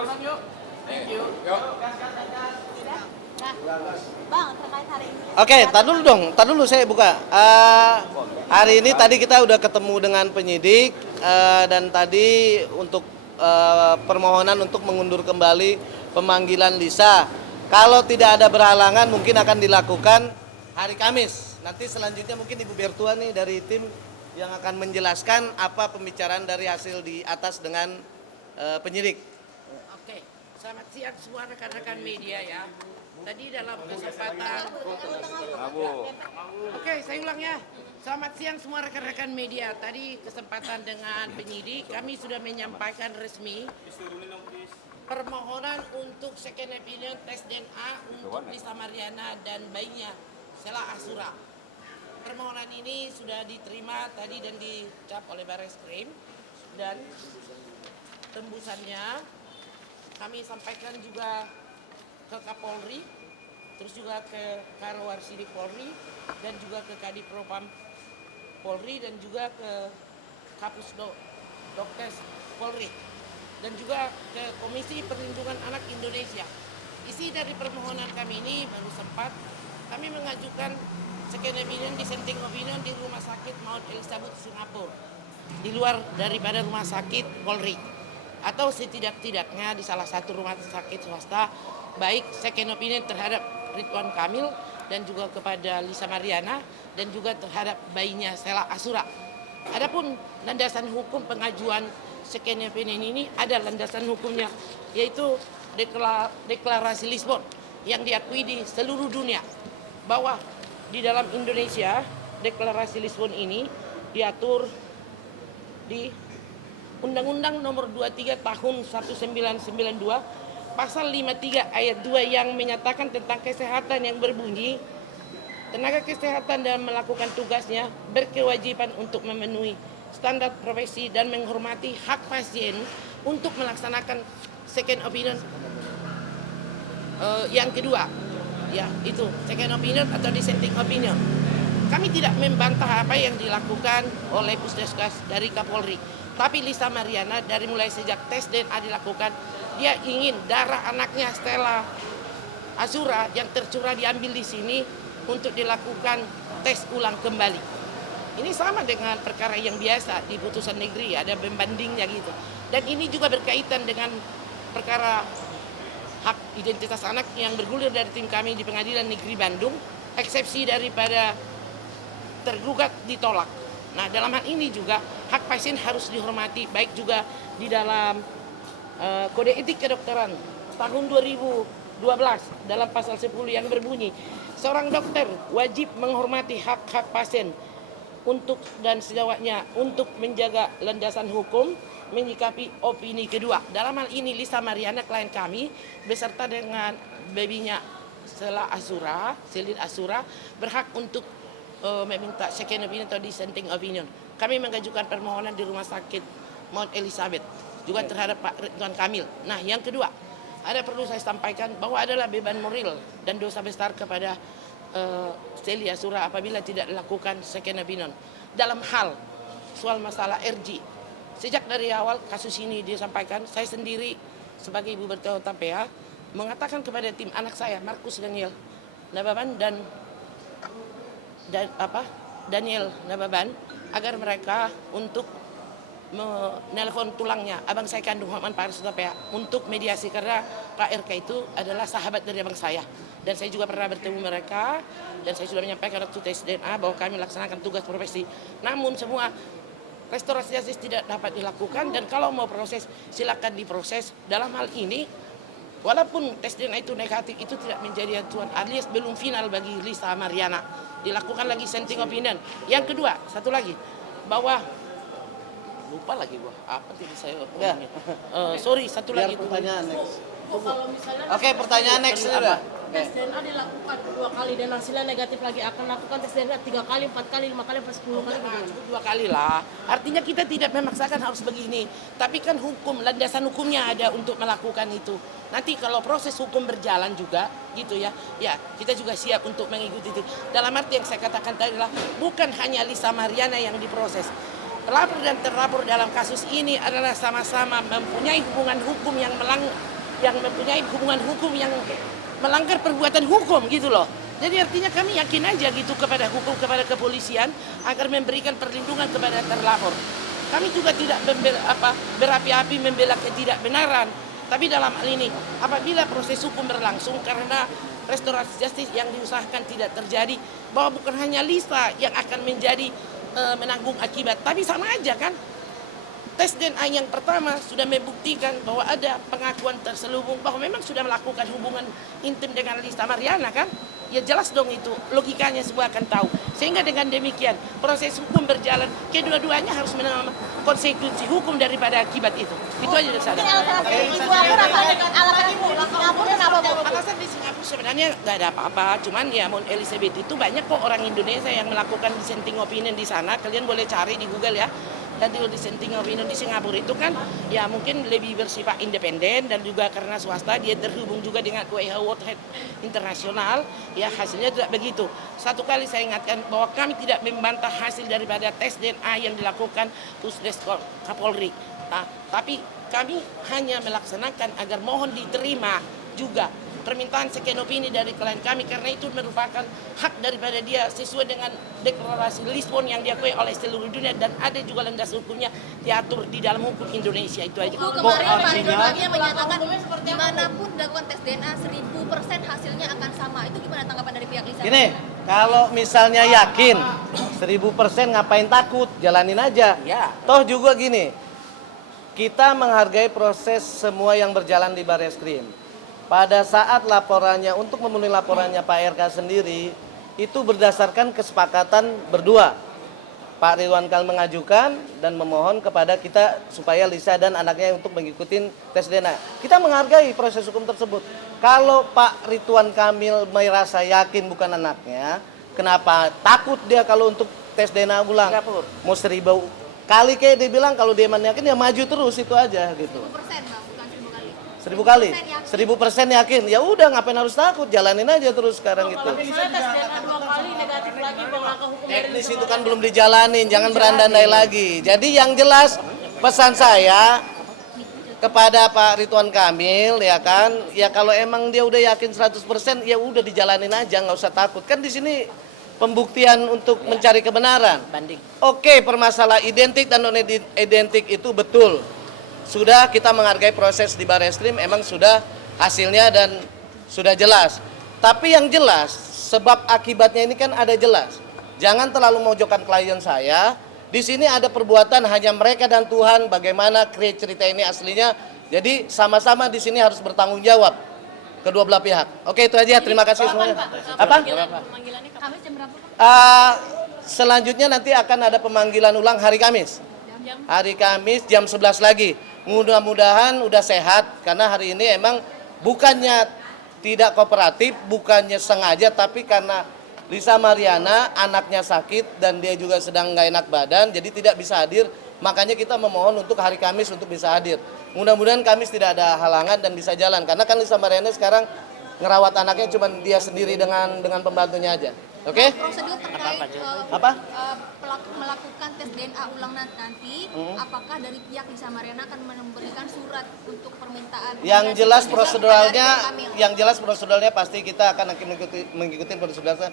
Thank you. Bang, terkait hari ini. Oke, tar dulu saya buka. Hari ini tadi kita udah ketemu dengan penyidik dan tadi untuk permohonan untuk mengundur kembali pemanggilan Lisa. Kalau tidak ada berhalangan mungkin akan dilakukan hari Kamis. Nanti selanjutnya mungkin Ibu Bertua nih dari tim yang akan menjelaskan apa pembicaraan dari hasil di atas dengan penyidik. Oke, selamat siang semua rekan-rekan media ya. Tadi dalam kesempatan Oke, saya ulang ya. Selamat siang semua rekan-rekan media. Tadi kesempatan dengan penyidik kami sudah menyampaikan resmi permohonan untuk second opinion tes DNA untuk Lisa Mariana dan bayinya Sela Asura. Permohonan ini sudah diterima tadi dan dicap oleh Barreskrim dan tembusannya kami sampaikan juga ke Kapolri, terus juga ke Karowarsidik Polri dan juga ke Kadipropam Polri dan juga ke Kapusdo Dokes Polri dan juga ke Komisi Perlindungan Anak Indonesia. Isi dari permohonan kami ini baru sempat kami mengajukan second opinion dissenting opinion di Rumah Sakit Mount Elizabeth Singapura di luar daripada Rumah Sakit Polri atau setidak-tidaknya di salah satu rumah sakit swasta, baik second opinion terhadap Ridwan Kamil dan juga kepada Lisa Mariana dan juga terhadap bayinya Sela Asura. Adapun landasan hukum pengajuan second opinion ini ada landasan hukumnya, yaitu deklarasi Lisbon yang diakui di seluruh dunia bahwa di dalam Indonesia deklarasi Lisbon ini diatur di Undang-Undang Nomor 23 Tahun 1992 Pasal 53 Ayat 2 yang menyatakan tentang kesehatan yang berbunyi, tenaga kesehatan dalam melakukan tugasnya berkewajiban untuk memenuhi standar profesi dan menghormati hak pasien untuk melaksanakan second opinion yang kedua, ya itu second opinion atau dissenting opinion. Kami tidak membantah apa yang dilakukan oleh Puskesmas dari Kapolri. Tapi Lisa Mariana dari mulai sejak tes DNA dilakukan, dia ingin darah anaknya Sela Asura yang tercurah diambil di sini untuk dilakukan tes ulang kembali. Ini sama dengan perkara yang biasa di putusan negeri, ada pembandingnya gitu. Dan ini juga berkaitan dengan perkara hak identitas anak yang bergulir dari tim kami di Pengadilan Negeri Bandung, eksepsi daripada tergugat ditolak. Nah, dalam hal ini juga hak pasien harus dihormati, baik juga di dalam Kode Etik Kedokteran tahun 2012 dalam pasal 10 yang berbunyi, seorang dokter wajib menghormati hak-hak pasien untuk dan sejawatnya untuk menjaga landasan hukum, menyikapi opini kedua. Dalam hal ini Lisa Mariana klien kami beserta dengan babynya Sela Asura, Selin Asura berhak untuk meminta second opinion atau dissenting opinion. Kami mengajukan permohonan di Rumah Sakit Mount Elizabeth juga terhadap Pak Ridwan Kamil. Nah, yang kedua, ada perlu saya sampaikan bahwa adalah beban moral dan dosa besar kepada Seli Asura apabila tidak dilakukan second opinion dalam hal soal masalah RG. Sejak dari awal kasus ini disampaikan, saya sendiri sebagai Ibu Bertua TPA mengatakan kepada tim anak saya Markus Daniel Nababan dan Daniel Nababan agar mereka untuk menelpon tulangnya abang saya kandung Muhammad Paris TPA untuk mediasi, karena Pak RK itu adalah sahabat dari abang saya dan saya juga pernah bertemu mereka dan saya sudah menyampaikan waktu tes DNA bahwa kami melaksanakan tugas profesi. Namun semua restorasi justice tidak dapat dilakukan dan kalau mau proses silakan diproses. Dalam hal ini walaupun tes DNA itu negatif, itu tidak menjadi acuan, alias belum final bagi Lisa Mariana. Dilakukan lagi dissenting opinion. Yang kedua, satu lagi, bahwa lupa lagi gua apa tadi saya omongin. Sorry, satu Biar lagi pertanyaan next. Kalau misalnya Oke, pertanyaan next Apa? tes DNA dilakukan 2 kali dan hasilnya negatif lagi, akan lakukan tes DNA 3 kali, 4 kali, 5 kali, 10 kali Nah, bagaimana? cukup 2 kali lah. Artinya kita tidak memaksakan harus begini. Tapi kan hukum, landasan hukumnya ada untuk melakukan itu. Nanti kalau proses hukum berjalan juga, gitu ya. Ya, kita juga siap untuk mengikuti itu. Dalam arti yang saya katakan tadi adalah bukan hanya Lisa Mariana yang diproses. Pelapor dan terlapor dalam kasus ini adalah sama-sama mempunyai hubungan hukum yang yang mempunyai hubungan hukum yang melanggar perbuatan hukum gitu loh. Jadi artinya kami yakin aja gitu kepada hukum, kepada kepolisian agar memberikan perlindungan kepada terlapor. Kami juga tidak berapi-api membela ketidakbenaran. Tapi dalam hal ini, apabila proses hukum berlangsung karena restoratif justice yang diusahakan tidak terjadi, bahwa bukan hanya Lisa yang akan menjadi menanggung akibat, tapi sama aja kan. Tes DNA yang pertama sudah membuktikan bahwa ada pengakuan terselubung bahwa memang sudah melakukan hubungan intim dengan Lisa Mariana kan? Ya jelas dong itu, logikanya semua akan tahu. Sehingga dengan demikian proses hukum berjalan, kedua-duanya harus menerima konsekuensi hukum daripada akibat itu. Itu aja dari saya. Alasan di Singapura sebenarnya nggak ada apa-apa, cuman ya Mount Elizabeth itu banyak kok orang Indonesia yang melakukan dissenting opinion di sana. Kalian boleh cari di Google ya. Dan di dissenting opinion di Singapura itu kan ya mungkin lebih bersifat independen dan juga karena swasta dia terhubung juga dengan WHO World Health Internasional, ya hasilnya tidak begitu. Satu kali saya ingatkan bahwa kami tidak membantah hasil daripada tes DNA yang dilakukan Pusdes Kapolri. Nah, tapi kami hanya melaksanakan agar mohon diterima juga permintaan second opini dari klien kami karena itu merupakan hak daripada dia sesuai dengan deklarasi Lisbon yang diakui oleh seluruh dunia dan ada juga landas hukumnya diatur di dalam hukum Indonesia. Itu aja. Kemarin Pak Ridwan Kamil menyatakan dimanapun dilakukan tes DNA 1000% hasilnya akan sama. Itu gimana tanggapan dari pihak Lisa? Gini, kalau misalnya yakin 1000% ngapain takut, jalanin aja. Ya. Toh juga gini, kita menghargai proses semua yang berjalan di Barreskrim. Pada saat laporannya, untuk memenuhi laporannya Pak RK sendiri, itu berdasarkan kesepakatan berdua. Pak Ridwan Kamil mengajukan dan memohon kepada kita supaya Lisa dan anaknya untuk mengikuti tes DNA. Kita menghargai proses hukum tersebut. Kalau Pak Ridwan Kamil merasa yakin bukan anaknya, kenapa takut dia kalau untuk tes DNA ulang? Singapura. Mau 1000 kali kayak dia bilang, kalau dia yakin ya maju terus, itu aja gitu. 1000%, Mas, bukan 1000 kali. 1000 kali, 1000% 1000% yakin. Ya udah, ngapain harus takut? Jalanin aja terus sekarang gitu. Saya tes DNA 2 kali negatif lagi langkah hukum dari Teknis itu kan belum dijalanin, jangan berandai-andai lagi. Jadi yang jelas pesan saya kepada Pak Ridwan Kamil ya kan, ya kalau emang dia udah yakin 100% ya udah dijalanin aja, nggak usah takut. Kan di sini pembuktian untuk mencari kebenaran. Banding. Oke, permasalahan identik dan non identik itu betul. Sudah kita menghargai proses di Barreskrim, emang sudah hasilnya dan sudah jelas. Tapi yang jelas, sebab akibatnya ini kan ada jelas. Jangan terlalu memojokkan klien saya. Di sini ada perbuatan hanya mereka dan Tuhan, bagaimana create cerita ini aslinya. Jadi sama-sama di sini harus bertanggung jawab kedua belah pihak. Oke, itu aja. Terima kasih semuanya. Apa? Pemanggilannya Kamis jam berapa, Pak? Selanjutnya nanti akan ada pemanggilan ulang hari Kamis. Hari Kamis jam 11 lagi. Mudah-mudahan udah sehat karena hari ini emang bukannya tidak kooperatif, bukannya sengaja, tapi karena Lisa Mariana anaknya sakit dan dia juga sedang nggak enak badan, jadi tidak bisa hadir. Makanya kita memohon untuk hari Kamis untuk bisa hadir. Mudah-mudahan Kamis tidak ada halangan dan bisa jalan karena kan Lisa Mariana sekarang ngerawat anaknya cuma dia sendiri dengan pembantunya aja. Oke? Prosedur terkait Apa? melakukan tes DNA ulang nanti, apakah dari pihak Lisa Mariana akan memberikan surat untuk permintaan? Yang jelas juga proseduralnya, kepada Kamil? pasti kita akan mengikuti prosedurnya.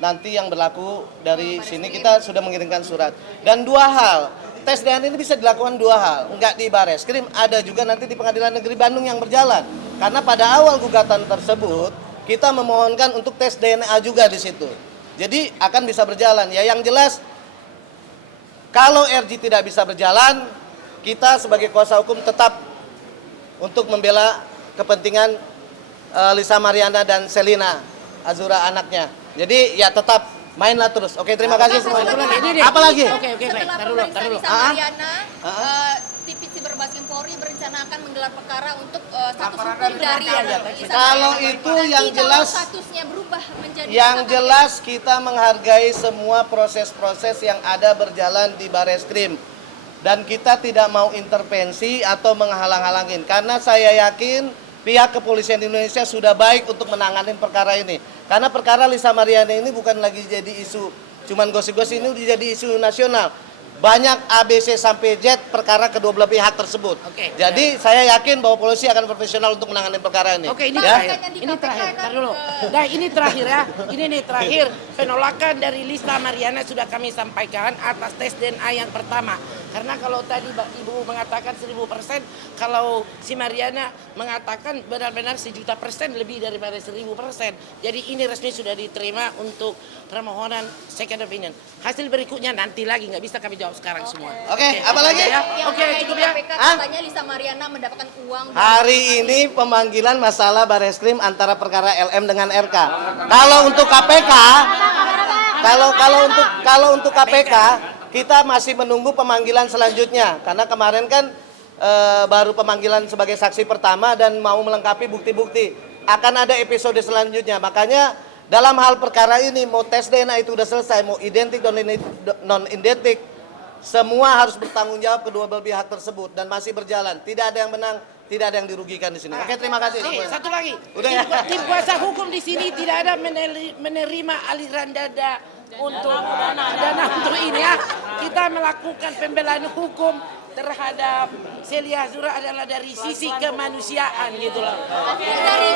Nanti yang berlaku dari sini kita sudah mengirimkan surat. Dan dua hal, tes DNA ini bisa dilakukan dua hal, enggak di Barreskrim, ada juga nanti di Pengadilan Negeri Bandung yang berjalan. Karena pada awal gugatan tersebut kita memohonkan untuk tes DNA juga di situ. Jadi akan bisa berjalan. Ya yang jelas kalau RG tidak bisa berjalan, kita sebagai kuasa hukum tetap untuk membela kepentingan Lisa Mariana dan Selina Azura anaknya. Jadi ya tetap mainlah terus. Oke, terima kasih semuanya. Apa lagi? Oke, baik. Setelah Taruh dulu, taruh dulu. Lisa Mariana, Divisi Barreskrim Polri berencana akan menggelar perkara untuk status hukum dari Lisa Kalau Mariana. itu Nanti yang kalau jelas, statusnya berubah menjadi yang tersangka, jelas kita menghargai semua proses-proses yang ada berjalan di Barreskrim. Dan kita tidak mau intervensi atau menghalang-halangin. Karena saya yakin pihak kepolisian Indonesia sudah baik untuk menangani perkara ini. Karena perkara Lisa Mariana ini bukan lagi jadi isu cuman gosip-gosip, ini udah jadi isu nasional. banyak ABC sampai Z perkara kedua belah pihak tersebut. Oke. Jadi saya yakin bahwa polisi akan profesional untuk menangani perkara ini. Oke, ini ya. terakhir. Ini terakhir. Ntar dulu. Nah, ini terakhir ya. Ini nih terakhir. Penolakan dari Lisa Mariana sudah kami sampaikan atas tes DNA yang pertama. Karena kalau tadi Ibu mengatakan 1000%, kalau si Mariana mengatakan benar-benar 1.000.000% lebih daripada 1000%. Jadi ini resmi sudah diterima untuk permohonan second opinion. Hasil berikutnya nanti lagi, nggak bisa kami jawab sekarang semua. Oke, apa lagi? Ya? Yang Oke, ada di cukup ya. KPK Hah? katanya Lisa Mariana mendapatkan uang. Hari ini pemanggilan masalah Bareskrim antara perkara LM dengan RK. Kalau untuk KPK, kalau untuk KPK kita masih menunggu pemanggilan selanjutnya karena kemarin kan baru pemanggilan sebagai saksi pertama dan mau melengkapi bukti-bukti. Akan ada episode selanjutnya. Makanya dalam hal perkara ini mau tes DNA itu udah selesai, mau identik dan non identik, semua harus bertanggung jawab kedua belah pihak tersebut dan masih berjalan. Tidak ada yang menang, tidak ada yang dirugikan di sini. Oke, terima kasih. Nih, satu lagi. Udah ya? Tim kuasa hukum di sini tidak ada menerima aliran dana untuk untuk ini ya. Kita melakukan pembelaan hukum terhadap Celia Zura adalah dari sisi kemanusiaan gitu loh. Dari